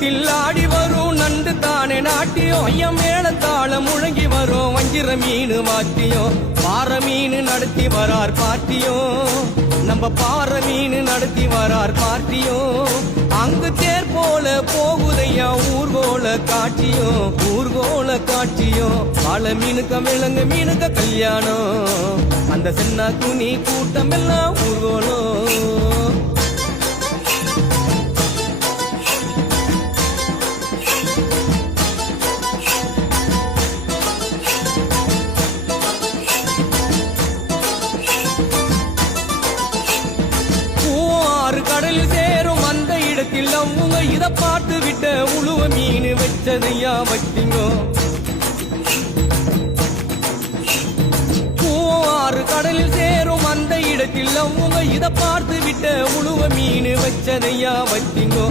ரோட்டில் ஆடி வரும் நண்டு தானே நாட்டியம் ஐயம் மேளத்தாளம் முழங்கி வரும் வஞ்சிர மீன் வாத்தியம் பாற மீன் நடத்தி வரார் பாட்டியும் நம்ம பாற மீன் நடத்தி வரார் பாட்டியும் அங்கு தேர் போல போகுதையா ஊர்கோல காட்சியும் பால மீனுக்க விலங்கு மீனுக்க கல்யாணம் அந்த சென்னா துணி கூட்டம் எல்லாம் ஊர்கோலம் கடலில் சேரும் அந்த இடத்தில் அவங்க இத பார்த்து விட்ட உழுவ மீன் வச்சதையா வச்சிங்கோ ஆறு கடலில் சேரும் அந்த இடத்தில் அவங்க இத பார்த்து விட்ட உழுவ மீன் வச்சதையா வச்சிங்கோ